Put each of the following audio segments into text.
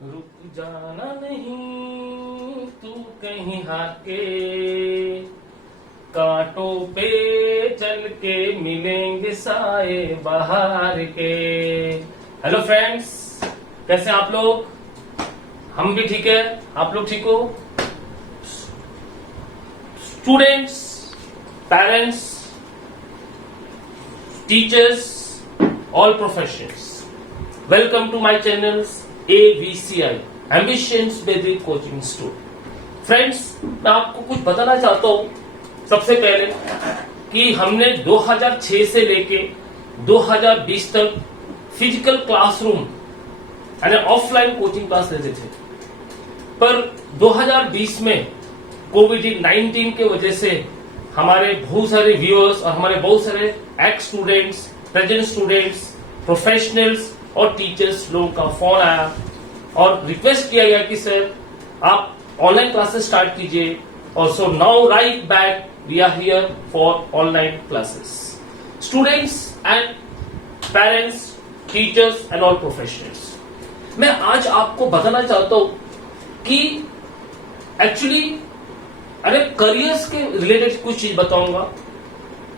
रुक जाना नहीं तू कहीं हाके, कांटों पे चल के मिलेंगे साए बाहर के। हेलो फ्रेंड्स, कैसे आप लोग? हम भी ठीक है, आप लोग ठीक हो? Students, parents, teachers, all professionals, welcome to my channels AVCI ambitions basic coaching institute. Friends, मैं आपको कुछ बताना चाहता हूं सबसे पहले कि हमने 2006 से लेके 2020 तक फिजिकल क्लासरूम यानी ऑफलाइन कोचिंग क्लास लेते थे, पर 2020 में कोविड-19 के वजह से हमारे बहुत सारे व्यूअर्स और हमारे बहुत सारे x students, present students, professionals और टीचर्स लोगों का फोन आया और रिक्वेस्ट किया गया कि सर आप ऑनलाइन क्लासेस स्टार्ट कीजिए। और so now right back we are here for online classes. Students and parents, teachers and all professionals, मैं आज आपको बताना चाहता हूं कि एक्चुअली करियर्स के रिलेटेड कुछ चीज बताऊंगा,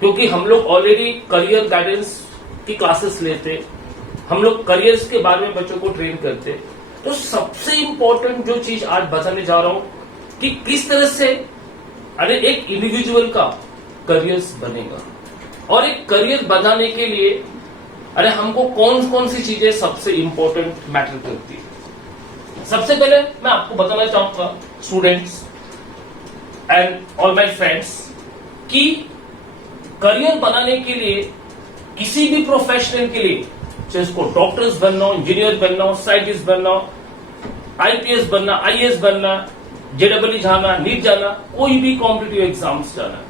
क्योंकि हम लोग ऑलरेडी करियर गाइडेंस की क्लासेस लेते, हम लोग करियर्स के बारे में बच्चों को ट्रेन करते। तो सबसे इंपॉर्टेंट जो चीज आज बताने जा रहा हूं कि किस तरह से एक इंडिविजुअल का करियर्स बनेगा, और एक करियर बनाने के लिए हमको कौन कौन सी चीजें सबसे इंपॉर्टेंट मैटर करती है। सबसे पहले मैं आपको बताना चाहूंगा students and all my friends कि करियर बनाने के लिए किसी भी प्रोफेशनल के लिए, चाहे उसको डॉक्टर्स बनना हो, इंजीनियर बनना हो, साइंटिस्ट बनना हो, IPS बनना, IAS बनना, JEE जाना, नीट जाना, कोई भी कॉम्पिटिटिव एग्जाम्स जाना,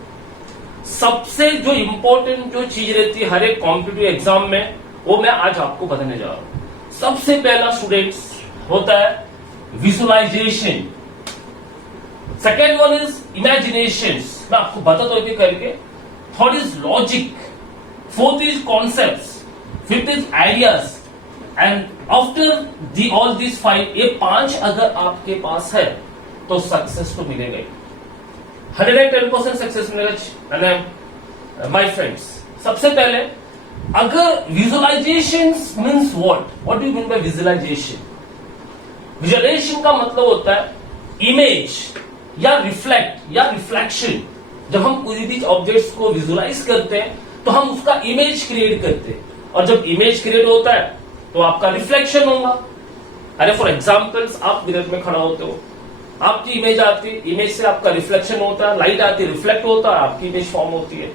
सबसे जो इंपॉर्टेंट जो चीज रहती है हर एक कॉम्पिटिटिव एग्जाम में, वो मैं आज आपको बताने जा रहा हूं। सबसे पहला स्टूडेंट्स होता है visualisation, second one is imagination, मैं आपको बताता हूं करके। Third is logic, fourth is concepts, fifth is ideas, and after all this 5, ये 5 अगर आपके पास है तो सक्सेस तो मिलेगा ही, 110% सक्सेस मिलेगा माय फ्रेंड्स। सबसे पहले अगर visualisation means what do you mean by visualisation? Visualisation का मतलब होता है इमेज या रिफ्लेक्ट या रिफ्लेक्शन। जब हम कोई भी ऑब्जेक्ट्स को विजुअलाइज करते हैं तो हम उसका इमेज क्रिएट करते हैं, और जब इमेज क्रिएट होता है तो आपका रिफ्लेक्शन होगा। फॉर एग्जाम्पल्स, आप मिरर में खड़ा होते हो, आपकी इमेज आती है, इमेज से आपका रिफ्लेक्शन होता है, लाइट आती है, रिफ्लेक्ट होता है, आपकी इमेज फॉर्म होती है।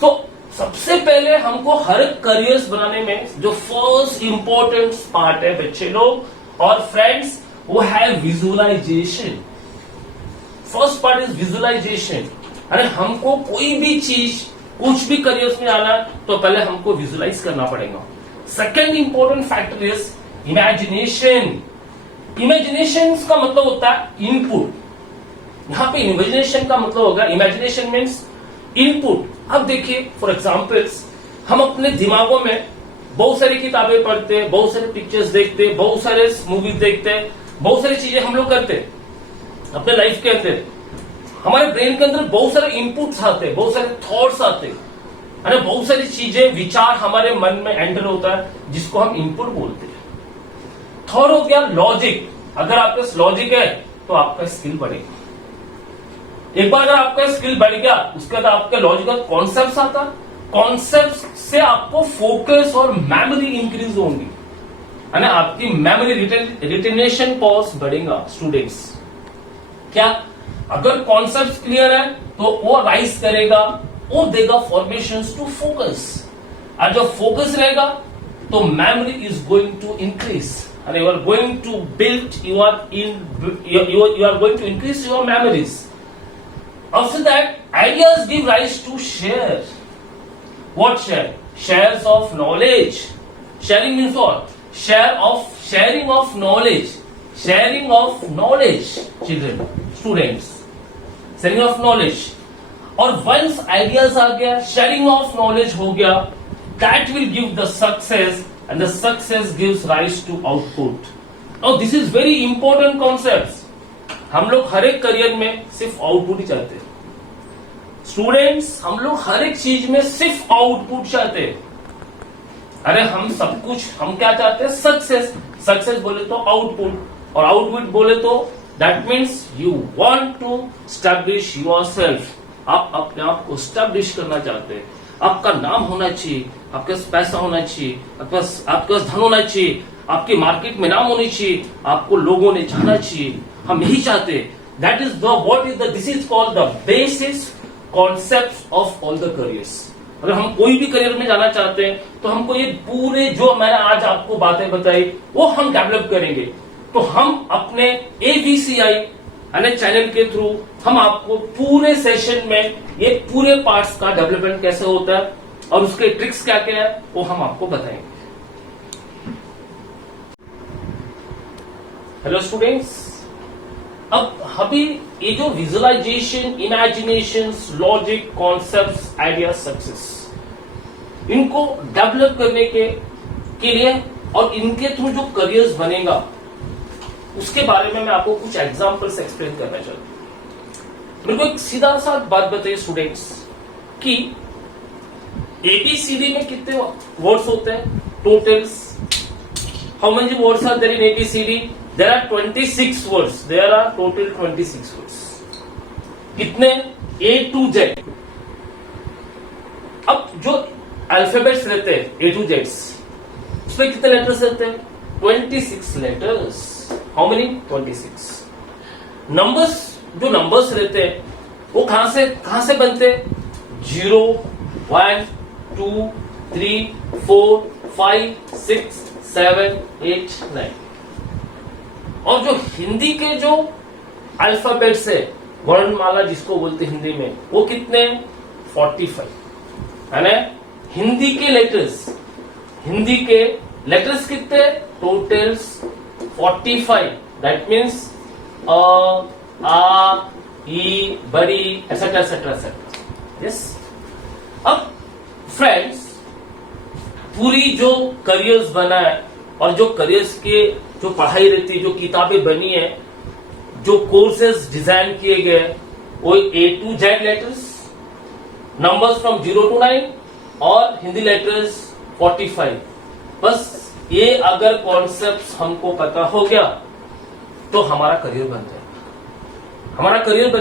तो सबसे पहले हमको हर करियर्स बनाने में जो फर्स्ट इंपॉर्टेंट पार्ट है बच्चे लोग और फ्रेंड्स, वो है visualisation. First part is visualisation. हमको कोई भी चीज, कुछ भी करियर्स में आना तो पहले हमको विजुअलाइज करना पड़ेगा। Second important factor is imagination. Imagination का मतलब होता है इनपुट। यहां पे इमेजिनेशन का मतलब होगा, इमेजिनेशन मीन्स इनपुट। अब देखिए फॉर एग्जाम्पल्स, हम अपने दिमागों में बहुत सारी किताबें पढ़ते हैं, बहुत सारे पिक्चर्स देखते हैं, बहुत सारे मूवीज देखते हैं, बहुत सारी चीजें हम लोग करते हैं अपने लाइफ के अंदर। हमारे ब्रेन के अंदर बहुत सारे इनपुट्स आते हैं, बहुत सारे थॉट्स आते हैं, बहुत सारी चीजें, विचार हमारे मन में एंटर होता है, जिसको हम इनपुट बोलते हैं। थर्ड हो गया लॉजिक। अगर आपके पास लॉजिक है तो आपका स्किल बढ़ेगा। एक बार अगर आपका स्किल बढ़ गया, उसके बाद आपके लॉजिकल कॉन्सेप्ट्स आता, कॉन्सेप्ट से आपको फोकस और मेमोरी इंक्रीज होंगी, आपकी मेमोरी रिटेनेशन पावर्स बढ़ेगा। स्टूडेंट्स, क्या अगर कॉन्सेप्ट क्लियर है तो वो राइज करेगा, वो देगा फॉर्मेशंस टू फोकस, और जब फोकस रहेगा तो memory is going to increase, and you are going to build you are going to increase your memories. After that, ideas give rise to share. What share? Shares of knowledge. Sharing means what? Sharing of knowledge. Sharing of knowledge, children, students. Sharing of knowledge. और once ideas आ गया, sharing of knowledge हो गया, that will give the success, and the success gives rise to output. और this is very important concept. हम लोग हर एक career में सिर्फ आउटपुट ही चाहते हैं स्टूडेंट्स, हम लोग हर एक चीज में सिर्फ आउटपुट चाहते हैं। अरे हम सब कुछ, हम क्या चाहते हैं? सक्सेस। सक्सेस बोले तो आउटपुट, और आउटपुट बोले तो that means you want to establish yourself. आप अपने आप को स्टैब्लिश करना चाहते हैं, आपका नाम होना चाहिए, आपके पास पैसा होना चाहिए, आपके पास धन होना चाहिए, आपकी मार्केट में नाम होनी चाहिए, आपको लोगों ने जाना चाहिए। हम यही चाहते हैं। That is the what is the this is called the basis concept of all the careers. अगर हम कोई भी करियर में जाना चाहते हैं तो हमको ये पूरे जो मैंने आज आपको बातें बताई वो हम डेवलप करेंगे। तो हम अपने AVCI चैनल के थ्रू हम आपको पूरे सेशन में ये पूरे पार्ट्स का डेवलपमेंट कैसे होता है और उसके ट्रिक्स क्या क्या है वो हम आपको बताएंगे। हेलो स्टूडेंट्स, अब अभी ये जो visualisation, imagination, logic, concepts, idea, success, इनको डेवलप करने के लिए और इनके थ्रू जो करियर्स बनेगा उसके बारे में मैं आपको कुछ एग्जांपल्स एक्सप्लेन करना चाहता हूं। मेरे को एक सीधा सा बात बताइए स्टूडेंट्स कि ABCD में कितने वर्ड्स होते हैं? Totals. How many words are there in ABCD? There are 26 words. There are total 26 words. कितने? A to Z. अब जो अल्फाबेट्स रहते हैं A to Z, उसमें कितने लेटर्स रहते हैं? 26 लेटर्स। How many? 26. नंबर्स, जो नंबर्स रहते हैं वो कहां से बनते हैं? 0, 1, 2, 3, 4, 5, 6, 7, 8, 9। और जो हिंदी के जो अल्फाबेट्स है, वर्णमाला जिसको बोलते हैं हिंदी में, वो कितने? 45 है ना। हिंदी के लेटर्स कितने? टोटल्स 45। दैट मीन्स अ, आ, ई, बड़ी, एटसेट्रा एटसेट्रा एटसेट्रा। यस। अब फ्रेंड्स, पूरी जो करियर्स बना है और जो करियर्स के जो पढ़ाई रहती है, जो किताबें बनी है, जो कोर्सेज डिजाइन किए गए, वो A to Z letters, numbers from 0 to 9 और हिंदी लेटर्स 45। बस ये अगर कॉन्सेप्ट हमको पता हो गया तो हमारा करियर बन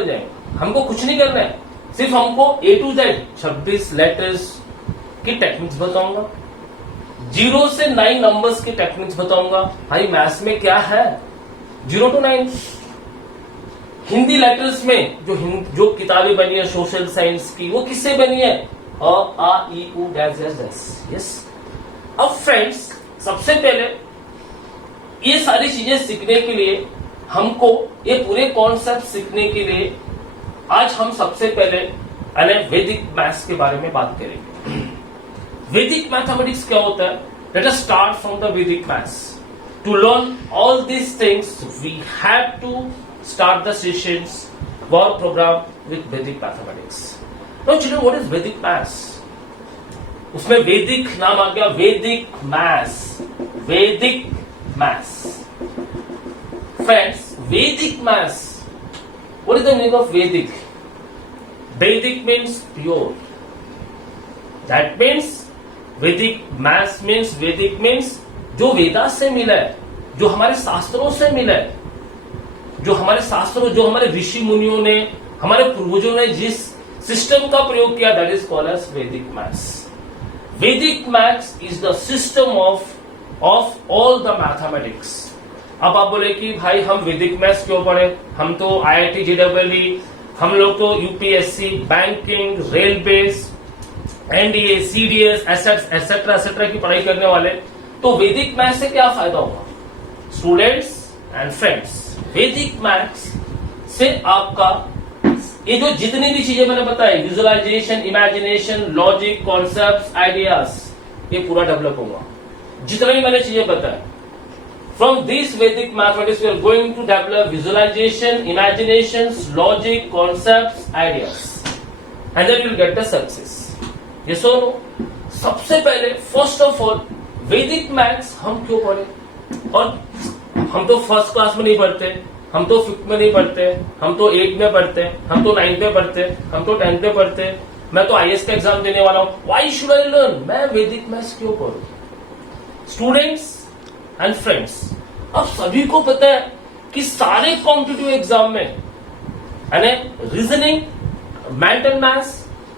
जाएगा। हमको कुछ नहीं करना है, सिर्फ हमको A to Z 26 लेटर्स की टेक्निक्स बताऊंगा, 0 से 9 नंबर्स की टेक्निक्स बताऊंगा। भाई मैथ्स में क्या है? 0 to 9। हिंदी लेटर्स में जो किताबें बनी है सोशल साइंस की, वो किससे बनी है? अ, आ, ई, उ, डैश डैश डैश। यस। अब फ्रेंड्स, सबसे पहले ये सारी चीजें सीखने के लिए, हमको ये पूरे कॉन्सेप्ट सीखने के लिए आज हम सबसे पहले वैदिक मैथ्स के बारे में बात करेंगे। वैदिक मैथमेटिक्स क्या होता है? Let us start from the Vedic maths. To learn all these things we have to start the sessions work program with Vedic mathematics. Now children, what is Vedic maths? उसमें वैदिक नाम आ गया, Vedic maths. Vedic maths friends, Vedic maths, what is the meaning of Vedic? Vedic means pure. That means Vedic maths means, Vedic means जो वेदा से मिला है, जो हमारे शास्त्रों से मिला है, जो हमारे ऋषि मुनियों ने, हमारे पूर्वजों ने जिस सिस्टम का प्रयोग किया, दैट इज कॉल्ड एज वैदिक maths. Vedic maths is the system of all the mathematics. अब आप बोले कि भाई हम वैदिक मैथ्स क्यों पढ़े? हम तो IIT JEE, हम लोग तो UPSC, banking, railways, NDA, CDS, etcetera etcetera की पढ़ाई करने वाले, तो वैदिक मैथ्स से क्या फायदा होगा? Students and friends, Vedic maths से आपका ये जो जितनी भी चीजें मैंने बताई, visualisation, imagination, logic, concepts, ideas, ये पूरा डेवलप होगा। जितना भी मैंने चीजें बताया, from this Vedic mathematics we are going to develop visualisation, imagination, logic, concepts, ideas, and then you will get the success. ये सुनो, सबसे पहले first of all Vedic maths हम क्यों पढ़े और हम तो फर्स्ट क्लास में नहीं पढ़ते, हम तो फिफ्थ में नहीं पढ़ते, हम तो 8 में पढ़ते, हम तो 9 में पढ़ते, हम तो 10th में पढ़ते, मैं तो IAS का एग्जाम देने वाला हूं, व्हाई शुड आई लर्न, मैं वैदिक मैथ्स क्यों पढ़ूं? स्टूडेंट्स एंड फ्रेंड्स, अब सभी को पता है कि सारे कॉम्पिटिटिव एग्जाम में यानी रीजनिंग, मेंटल मैथ्स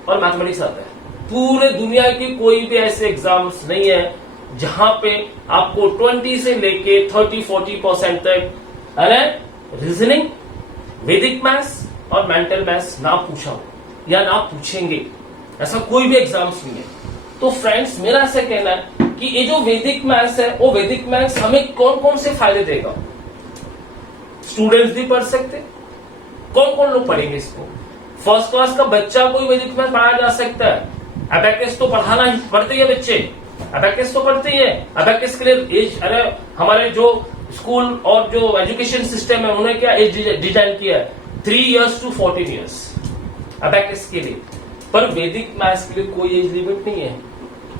और मैथमेटिक्स आता है। पूरे दुनिया की कोई भी ऐसे एग्जाम्स नहीं है जहां पे आपको 20 से लेके 30-40% तक रीजनिंग, वैदिक मैथ्स और मेंटल मैथ्स ना पूछा हो या ना पूछेंगे, ऐसा कोई भी एग्जाम्स नहीं है। तो फ्रेंड्स, मेरा ऐसा कहना है कि ये जो वैदिक मैथ्स है, वो वैदिक मैथ्स हमें कौन कौन से फायदे देगा? स्टूडेंट्स भी पढ़ सकते, कौन कौन लोग पढ़ेंगे इसको? फर्स्ट क्लास का बच्चा कोई वैदिक मैथ्स पढ़ाया जा सकता है। अबैकस तो पढ़ाना ही पढ़ते हैं बच्चे, अबैकस तो पढ़ते ही है। अबैकस के लिए एज, अरे हमारे जो स्कूल और जो एजुकेशन सिस्टम है उन्होंने क्या एज डिजाइन किया है? 3 years to 14 years अबैकस के लिए। पर वैदिक मैथ्स के लिए कोई एज लिमिट नहीं है।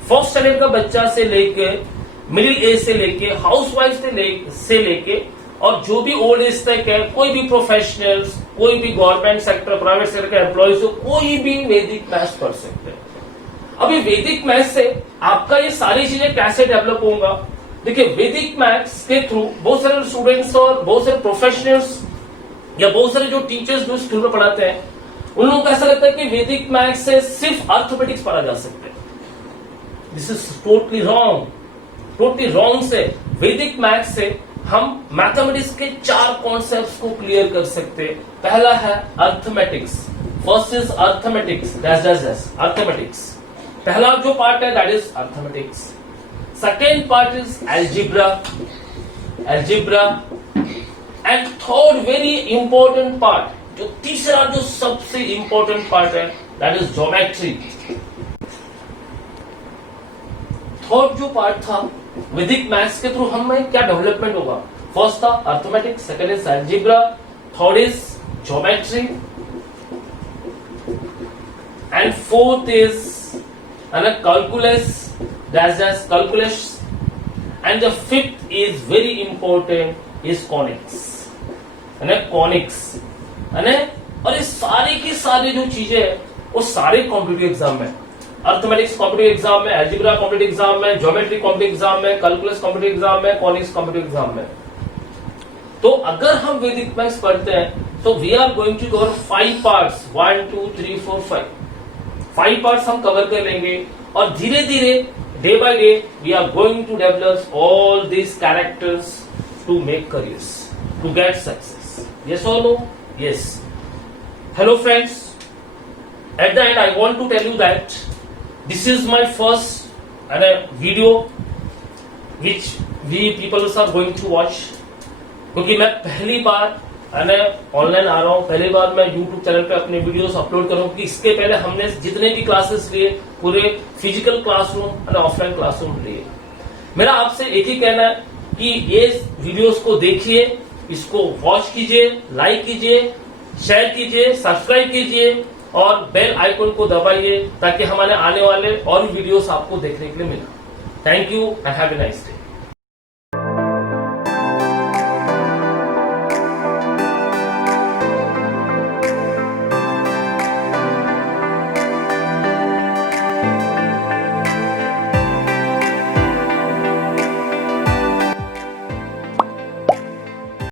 फर्स्ट स्टैंडर्ड का बच्चा से लेके, मिडिल एज से लेके, हाउस वाइफ से लेके और जो भी ओल्ड एज तक है, कोई भी प्रोफेशनल्स, कोई भी गवर्नमेंट सेक्टर, प्राइवेट सेक्टर के एम्प्लॉयज हो, कोई भी वैदिक मैथ्स पढ़ सकते हैं। अभी वैदिक मैथ्स से आपका ये सारी चीजें कैसे डेवलप होगा? देखिए, वैदिक मैथ्स के थ्रू बहुत सारे स्टूडेंट्स और बहुत सारे प्रोफेशनल्स या बहुत सारे जो टीचर्स जो स्कूल में पढ़ाते हैं, उन लोगों को ऐसा लगता है कि वैदिक मैथ्स से सिर्फ अर्थमेटिक्स पढ़ा जा सकता है। This is totally wrong, totally wrong. से वैदिक मैथ्स से हम मैथमेटिक्स के 4 कॉन्सेप्ट्स को क्लियर कर सकते हैं। पहला है arithmetics, first is arithmetics, arithmetics. पहला जो पार्ट है that is arithmetics. Second part is algebra, and third very important part, जो तीसरा जो सबसे इंपॉर्टेंट पार्ट है दैट इज ज्योमेट्री। थर्ड जो पार्ट था वैदिक मैथ्स के थ्रू हमें क्या डेवलपमेंट होगा? फर्स्ट था arithmetics, second is algebra, third is geometry, and fourth is calculus, that's calculus, and the fifth is very important is conics, conics, और ये सारे की सारी जो चीजें है वो सारे कॉम्पिटिटिव एग्जाम में, अर्थमेटिक्स कॉम्पिटिटिव एग्जाम में, एल्जिब्रा कॉम्पिटिटिव एग्जाम में, ज्योमेट्री कॉम्पिटिटिव एग्जाम में, कैलकुलस कॉम्पिटिटिव एग्जाम में, कॉनिक्स कॉम्पिटिटिव एग्जाम में। तो अगर हम वैदिक मैथ्स पढ़ते हैं तो we are going to cover 5 parts, 1 2 3 4 5 parts हम कवर कर लेंगे और धीरे धीरे day by day we are going to develop all these characters to make careers, to get success. Yes और no? Yes. Hello friends, at the end I want to tell you that this is my first video which we peoples are going to watch, क्योंकि मैं पहली बार online आ रहा हूँ, पहली बार मैं YouTube channel पे अपने वीडियोस अपलोड कर रहा हूँ। इसके पहले हमने जितने भी क्लासेस लिए पूरे फिजिकल क्लासरूम और ऑफलाइन क्लासरूम लिए। मेरा आपसे एक ही कहना है कि ये वीडियोस को देखिए, इसको वॉच कीजिए, लाइक कीजिए, शेयर कीजिए, सब्सक्राइब कीजिए और बेल आइकन को दबाइए ताकि हमारे आने वाले और वीडियोस आपको देखने के लिए मिले। Thank you and have a nice day.